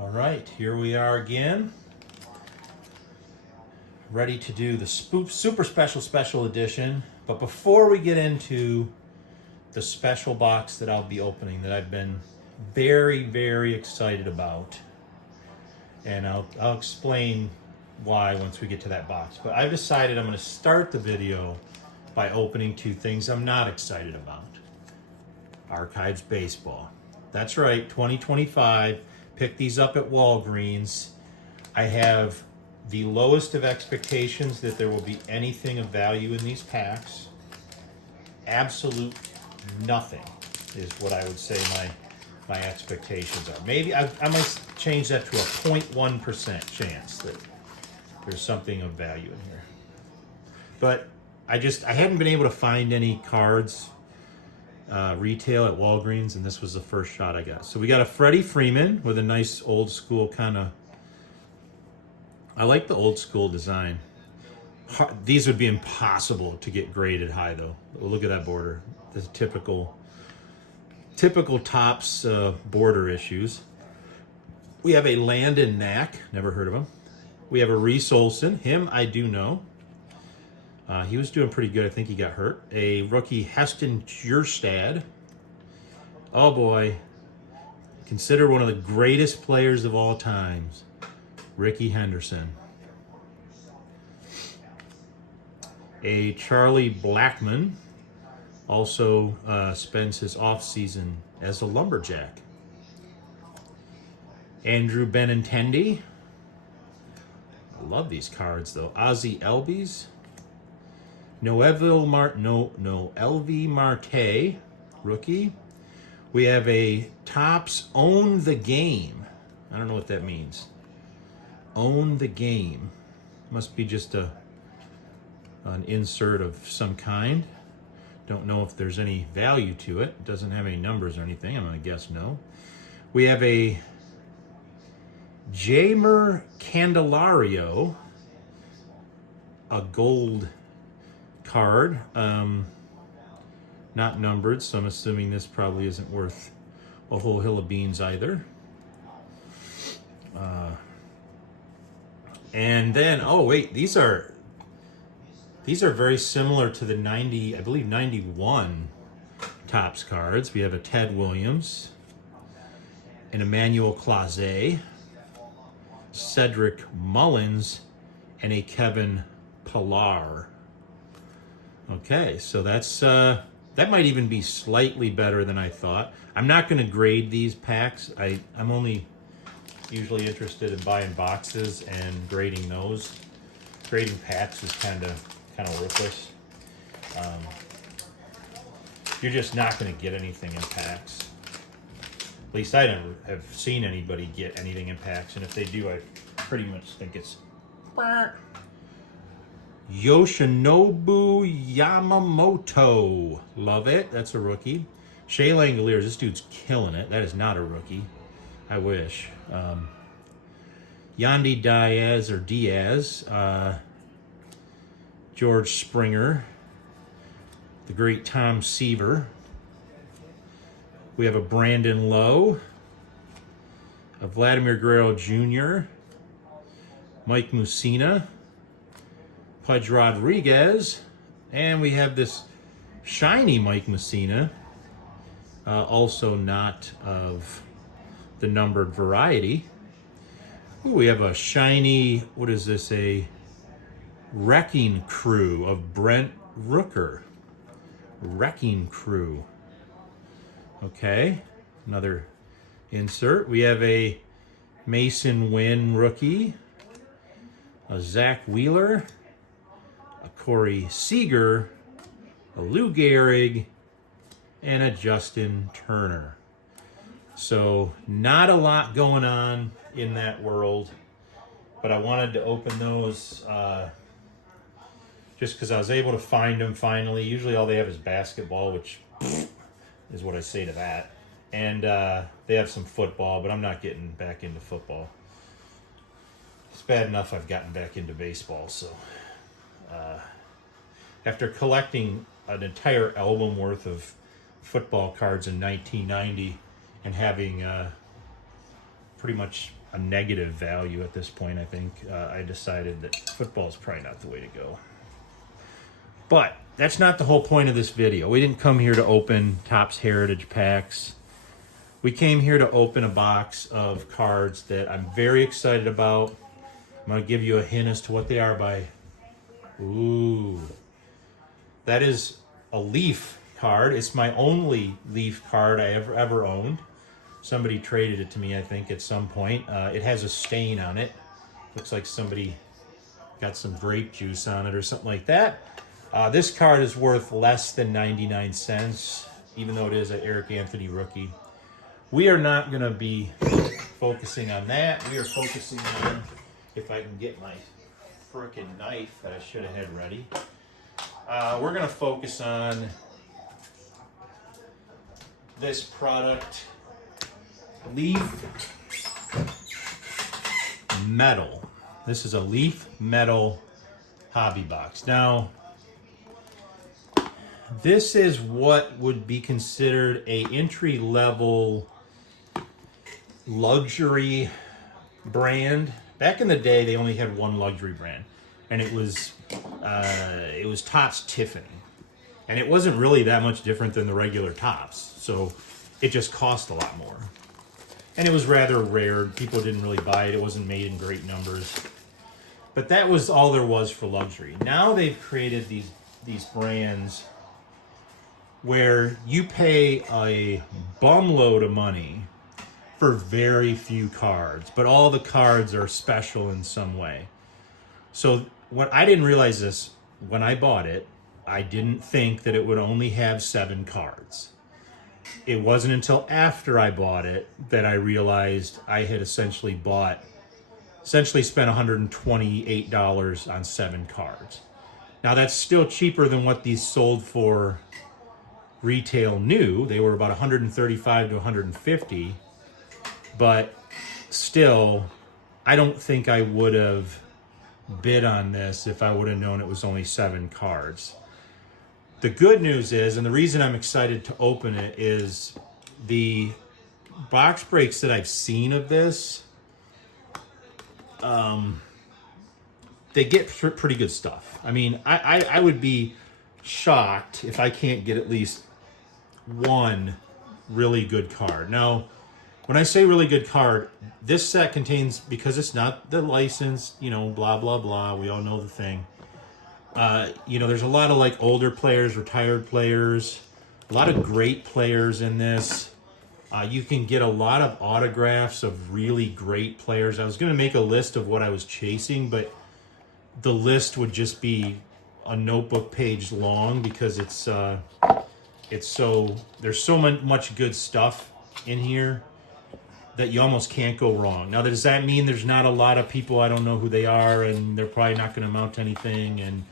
All right, here we are again, ready to do the super special edition. But before we get into the special box that I'll be opening, that I've been very excited about, and I'll explain why once we get to that box. But I've decided I'm going to start the video by opening two things I'm not excited about. Archives Baseball. That's right, 2025. Pick these up at Walgreens. I have the lowest of expectations that there will be anything of value in these packs. Absolute nothing is what I would say my expectations are. Maybe I might change that to a 0.1% chance that there's something of value in here. But I hadn't been able to find any cards retail at Walgreens, and this was the first shot I got. So we got a Freddie Freeman with a nice old school kind of, I like the old school design. These would be impossible to get graded high though. Look at that border. The typical Topps border issues. We have a Landon Knack, never heard of him. We have a Reese Olson, him I do know. He was doing pretty good. I think he got hurt. A rookie, Heston Kjerstad. Oh boy. Considered one of the greatest players of all times. Ricky Henderson. A Charlie Blackmon. Also spends his offseason as a lumberjack. Andrew Benintendi. I love these cards though. Ozzie Albies. Noelvi Marte, rookie. We have a Topps Own the Game. I don't know what that means. Own the Game. Must be just an insert of some kind. Don't know if there's any value to it. It doesn't have any numbers or anything. I'm going to guess no. We have a Jeimer Candelario, a gold card, not numbered, so I'm assuming this probably isn't worth a whole hill of beans either. And then, oh wait, these are very similar to the 90, I believe 91 Topps cards. We have a Ted Williams, an Emmanuel Clase, Cedric Mullins, and a Kevin Pillar. Okay, so that's that might even be slightly better than I thought. I'm not going to grade these packs. I'm only usually interested in buying boxes and grading those. Grading packs is kind of worthless. You're just not going to get anything in packs. At least I never have seen anybody get anything in packs, and if they do, I pretty much think it's Yoshinobu Yamamoto. Love it. That's a rookie. Shea Langoliers. This dude's killing it. That is not a rookie. I wish. Yandy Diaz. George Springer. The great Tom Seaver. We have a Brandon Lowe. A Vladimir Guerrero Jr. Mike Mussina. Pudge Rodriguez, and we have this shiny Mike Mussina, also not of the numbered variety. Ooh, we have a shiny, what is this, a Wrecking Crew of Brent Rooker. Wrecking Crew. Okay, another insert. We have a Mason Wynn rookie, a Zach Wheeler, a Corey Seager, a Lou Gehrig, and a Justin Turner. So not a lot going on in that world, but I wanted to open those just because I was able to find them finally. Usually all they have is basketball, which is what I say to that. And they have some football, but I'm not getting back into football. It's bad enough I've gotten back into baseball, so... after collecting an entire album worth of football cards in 1990 and having pretty much a negative value at this point. I think I decided that football is probably not the way to go. But that's not the whole point of this video. We didn't come here to open Topps Heritage packs. We came here to open a box of cards that I'm very excited about. I'm going to give you a hint as to what they are by... Ooh. That is a Leaf card. It's my only Leaf card I ever owned. Somebody traded it to me, I think, at some point. It has a stain on it. Looks like somebody got some grape juice on it or something like that. This card is worth less than 99 cents, even though it is an Eric Anthony rookie. We are not going to be focusing on that. We are focusing on, if I can get my frickin' knife that I should have had ready. We're going to focus on this product, Leaf Metal. This is a Leaf Metal hobby box. Now, this is what would be considered a entry-level luxury brand. Back in the day, they only had one luxury brand, and it was Topps Tiffany, and it wasn't really that much different than the regular Topps. So it just cost a lot more, and it was rather rare. People didn't really buy it. It wasn't made in great numbers, but that was all there was for luxury. Now they've created these brands where you pay a bum load of money for very few cards, but all the cards are special in some way. So what I didn't realize this when I bought it, I didn't think that it would only have 7 cards. It wasn't until after I bought it that I realized I had essentially spent $128 on 7 cards. Now that's still cheaper than what these sold for retail new. They were about $135 to $150, but still, I don't think I would have bid on this if I would have known it was only 7 cards. The good news is, and the reason I'm excited to open it, is the box breaks that I've seen of this, they get pretty good stuff. I mean, I would be shocked if I can't get at least one really good card. Now, when I say really good card, this set contains, because it's not the license, blah, blah, blah. We all know the thing. There's a lot of like older players, retired players, a lot of great players in this. You can get a lot of autographs of really great players. I was going to make a list of what I was chasing, but the list would just be a notebook page long because there's so much good stuff in here that you almost can't go wrong. Now, does that mean there's not a lot of people I don't know who they are and they're probably not going to amount to anything? And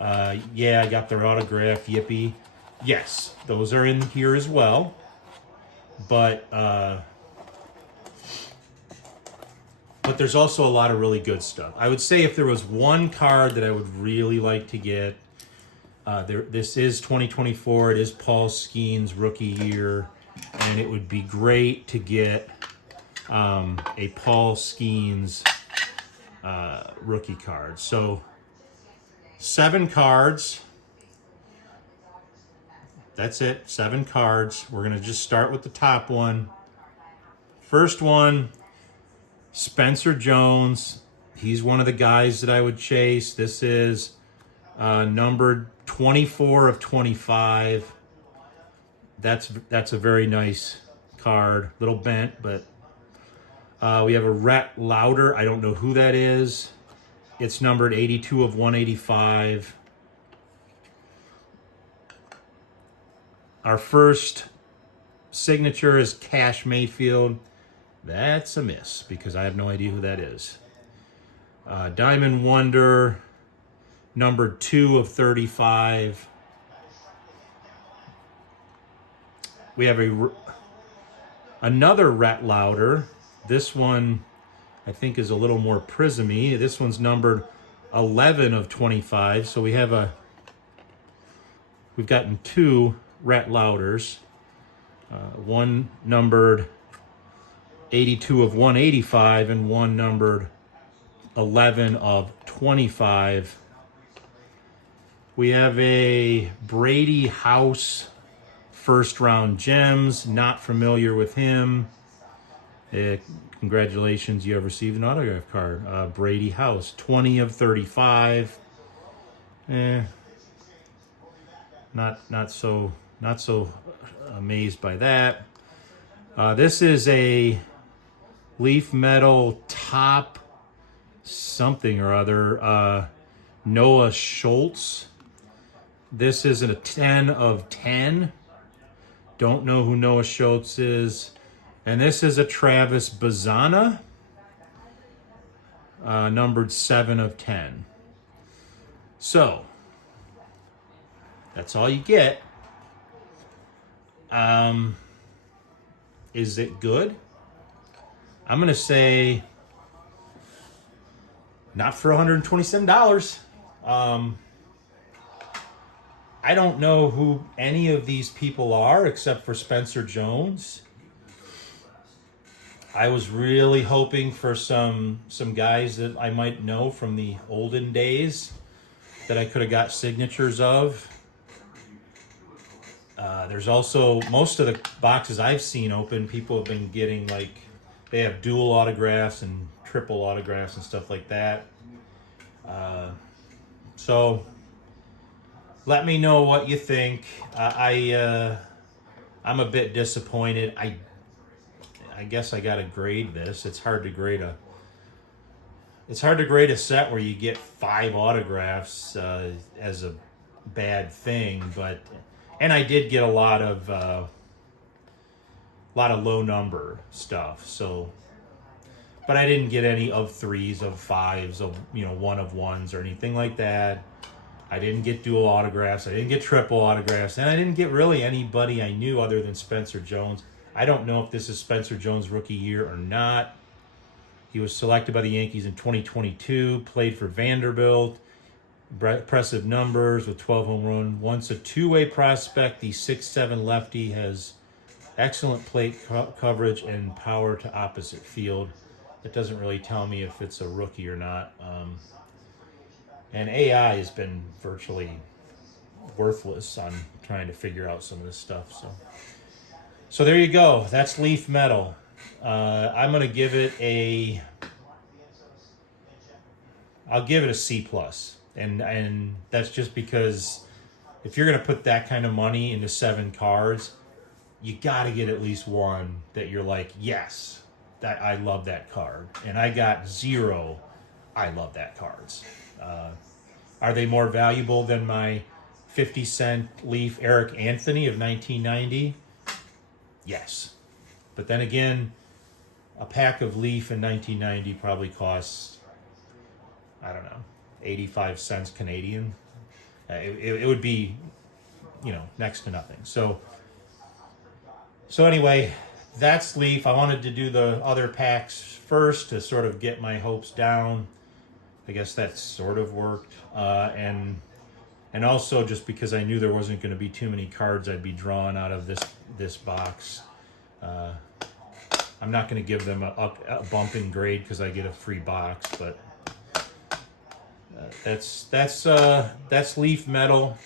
I got their autograph, yippee. Yes, those are in here as well. But there's also a lot of really good stuff. I would say if there was one card that I would really like to get, this is 2024. It is Paul Skeens' rookie year, and it would be great to get a Paul Skeens rookie card. So 7 cards. That's it, 7 cards. We're going to just start with the top one. First one, Spencer Jones. He's one of the guys that I would chase. This is numbered 24 of 25. That's a very nice card. Little bent, but we have a Rhett Lauder. I don't know who that is. It's numbered 82 of 185. Our first signature is Cash Mayfield. That's a miss because I have no idea who that is. Diamond Wonder, number 2 of 35. We have another Rhett Lauder. This one, I think, is a little more prismy. This one's numbered 11 of 25. So we've gotten 2 Rhett Lauders. One numbered 82 of 185, and one numbered 11 of 25. We have a Brady House first round gems. Not familiar with him. Congratulations, you have received an autograph card. Brady House, 20 of 35. Not so amazed by that. This is a Leaf Metal top something or other. Noah Schultz. This is a 10 of 10. Don't know who Noah Schultz is. And this is a Travis Bazana, numbered 7 of 10. So, that's all you get. Is it good? I'm going to say not for $127. I don't know who any of these people are except for Spencer Jones. I was really hoping for some guys that I might know from the olden days that I could have got signatures of. There's also, most of the boxes I've seen open, people have been getting, like, they have dual autographs and triple autographs and stuff like that. So let me know what you think. I'm a bit disappointed. I guess I gotta grade this. It's hard to grade a set where you get 5 autographs as a bad thing, and I did get a lot of low number stuff. So, but I didn't get any of 3s, of 5s, of 1 of 1s or anything like that. I didn't get dual autographs. I didn't get triple autographs, and I didn't get really anybody I knew other than Spencer Jones. I don't know if this is Spencer Jones' rookie year or not. He was selected by the Yankees in 2022, played for Vanderbilt. Impressive numbers with 12 home runs. Once a two-way prospect, the 6'7" lefty has excellent plate coverage and power to opposite field. It doesn't really tell me if it's a rookie or not. And AI has been virtually worthless on trying to figure out some of this stuff. So there you go. That's Leaf Metal. I'm going to give it I'll give it a C+. And that's just because if you're going to put that kind of money into 7 cards, you got to get at least one that you're like, yes, that I love that card. And I got 0 I love that cards. Are they more valuable than my 50-cent Leaf Eric Anthony of 1990? Yes. But then again, a pack of Leaf in 1990 probably costs, I don't know, 85 cents Canadian. It would be, next to nothing. So anyway, that's Leaf. I wanted to do the other packs first to sort of get my hopes down. I guess that sort of worked. And also just because I knew there wasn't going to be too many cards I'd be drawing out of this box. I'm not going to give them a bump in grade because I get a free box, but that's Leaf Metal.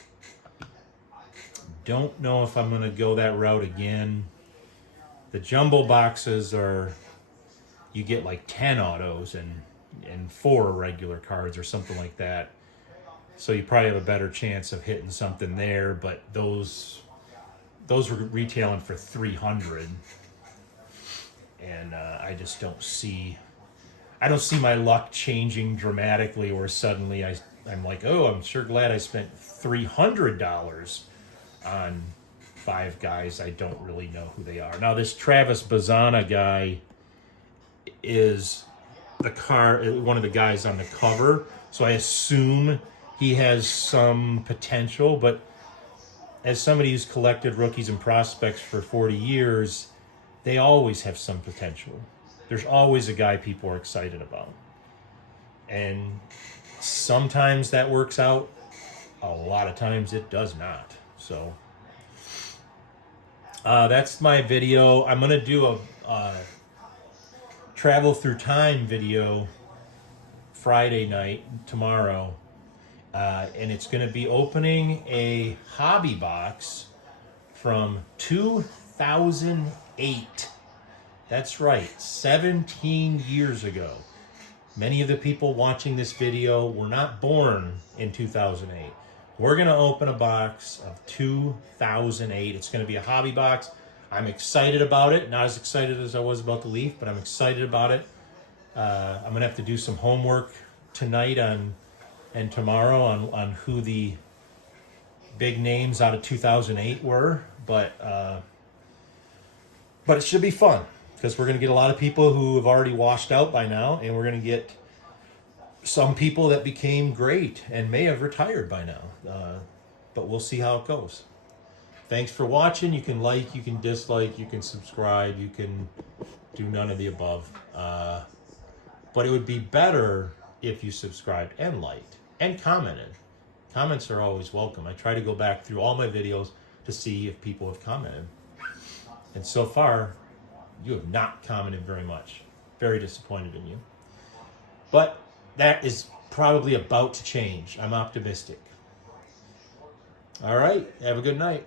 Don't know if I'm going to go that route again. The jumbo boxes you get like 10 autos and 4 regular cards or something like that. So you probably have a better chance of hitting something there, but those were retailing for $300, and I just don't see my luck changing dramatically, or suddenly I'm like, oh, I'm sure glad I spent $300 on 5 guys I don't really know who they are. Now this Travis Bazana guy is one of the guys on the cover, so I assume he has some potential, but as somebody who's collected rookies and prospects for 40 years, they always have some potential. There's always a guy people are excited about. And sometimes that works out. A lot of times it does not. So that's my video. I'm going to do Travel Through Time video Friday night, tomorrow. And it's going to be opening a hobby box from 2008. That's right, 17 years ago. Many of the people watching this video were not born in 2008. We're going to open a box of 2008. It's going to be a hobby box. I'm excited about it. Not as excited as I was about the Leaf, but I'm excited about it. I'm going to have to do some homework tonight and tomorrow on who the big names out of 2008 were. But it should be fun, because we're going to get a lot of people who have already washed out by now, and we're going to get some people that became great and may have retired by now. But we'll see how it goes. Thanks for watching. You can like, you can dislike, you can subscribe, you can do none of the above. But it would be better if you subscribed and liked and commented. Comments are always welcome. I try to go back through all my videos to see if people have commented. And so far, you have not commented very much. Very disappointed in you. But that is probably about to change. I'm optimistic. All right. Have a good night.